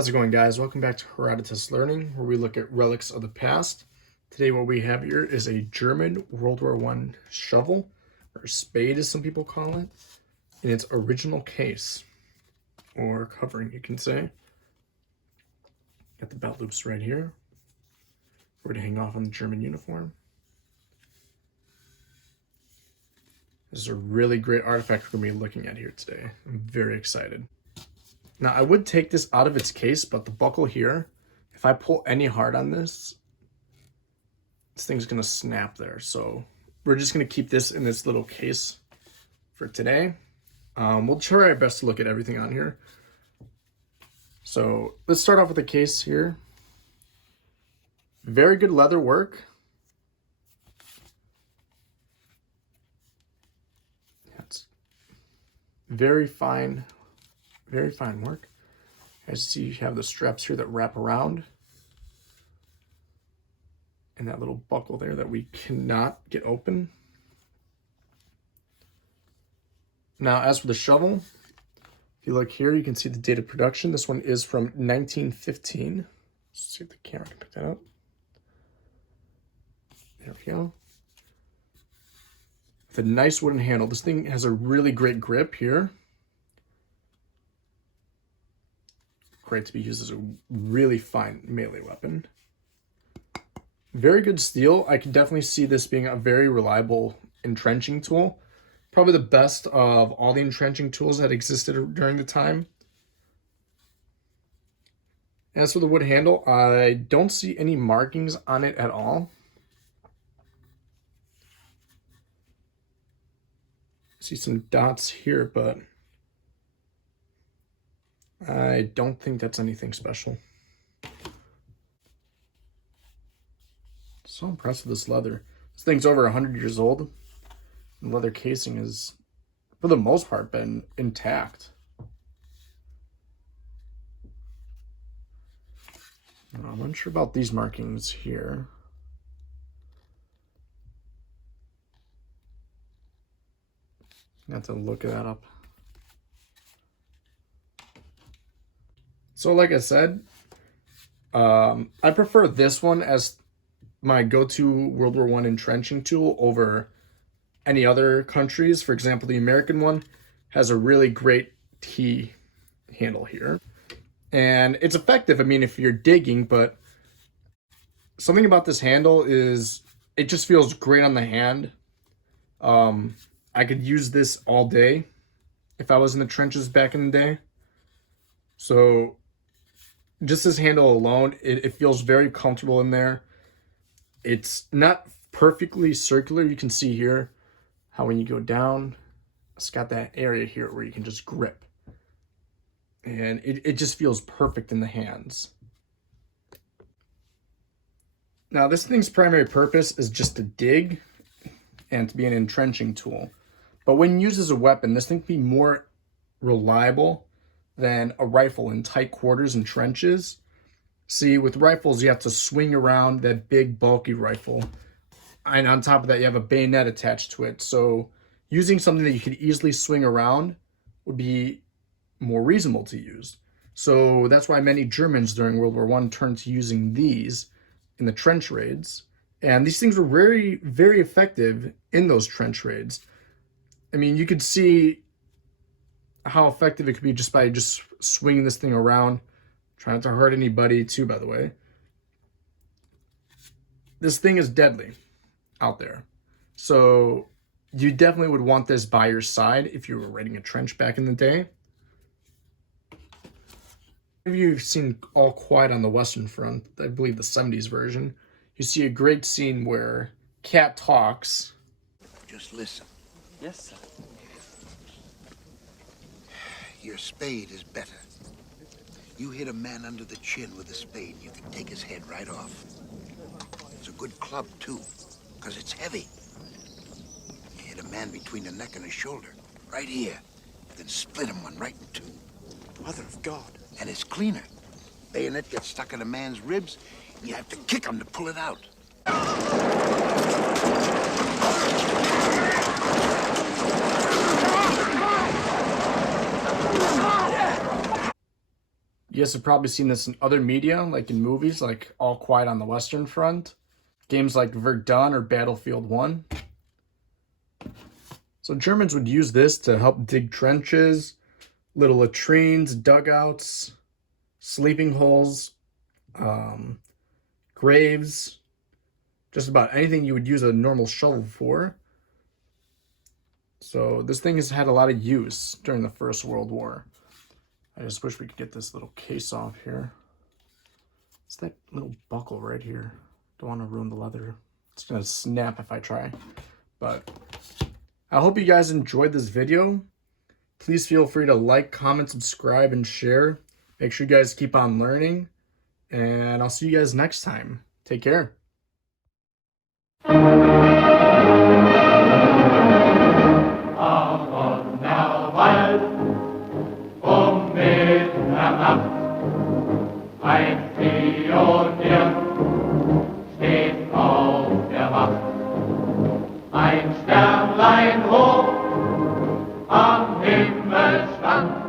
How's it going, guys? Welcome back to Herodotus Learning, where we look at relics of the past. Today what we have here is a German World War I shovel, or spade as some people call it, in its original case, or covering you can say. Got the belt loops right here. We're to hang off on the German uniform. This is a really great artifact we're going to be looking at here today. I'm very excited. Now, I would take this out of its case, but the buckle here, if I pull any hard on this thing's going to snap there. So we're just going to keep this in this little case for today. We'll try our best to look at everything on here. So let's start off with the case here. Very good leather work. That's very fine work. As you see, you have the straps here that wrap around. And that little buckle there that we cannot get open. Now, as for the shovel, if you look here, you can see the date of production. This one is from 1915. Let's see if the camera can pick that up. There we go. With a nice wooden handle. This thing has a really great grip here. Great to be used as a really fine melee weapon. Very good steel. I can definitely see this being a very reliable entrenching tool. Probably the best of all the entrenching tools that existed during the time. As for the wood handle, I don't see any markings on it at all. I see some dots here, but I don't think that's anything special. So impressed with this leather. This thing's over 100 years old. The leather casing is, for the most part, been intact. I'm unsure about these markings here. I have to look that up. So like I said, I prefer this one as my go-to World War I entrenching tool over any other countries. For example, the American one has a really great T handle here. And it's effective, I mean, if you're digging, but something about this handle is it just feels great on the hand. I could use this all day if I was in the trenches back in the day. So just this handle alone, it feels very comfortable in there. It's not perfectly circular. You can see here how when you go down, it's got that area here where you can just grip. And it just feels perfect in the hands. Now, this thing's primary purpose is just to dig and to be an entrenching tool. But when used as a weapon, this thing can be more reliable than a rifle in tight quarters and trenches. See, with rifles, you have to swing around that big, bulky rifle. And on top of that, you have a bayonet attached to it. So using something that you could easily swing around would be more reasonable to use. So that's why many Germans during World War I turned to using these in the trench raids. And these things were very, very effective in those trench raids. I mean, you could see how effective it could be just by just swinging this thing around. Try not to hurt anybody too, by the way. This thing is deadly out there. So you definitely would want this by your side if you were raiding a trench back in the day. If you've seen All Quiet on the Western Front, I believe the 70s version, you see a great scene where Cat talks. Just listen. Yes, sir. Your spade is better. You hit a man under the chin with a spade, you can take his head right off. It's a good club, too, because it's heavy. You hit a man between the neck and the shoulder, right here. You can split him one right in two. Mother of God. And it's cleaner. Bayonet gets stuck in a man's ribs, and you have to kick him to pull it out. You guys have probably seen this in other media, like in movies, like All Quiet on the Western Front, games like Verdun or Battlefield 1. So Germans would use this to help dig trenches, little latrines, dugouts, sleeping holes, graves, just about anything you would use a normal shovel for. So this thing has had a lot of use during the First World War. I just wish we could get this little case off here. It's that little buckle right here. Don't want to ruin the leather. It's gonna snap if I try. But I hope you guys enjoyed this video. Please feel free to like, comment, subscribe, and share. Make sure you guys keep on learning. And I'll see you guys next time. Take care. Ein Pionier steht auf der Wacht, ein Sternlein hoch am Himmelsrand.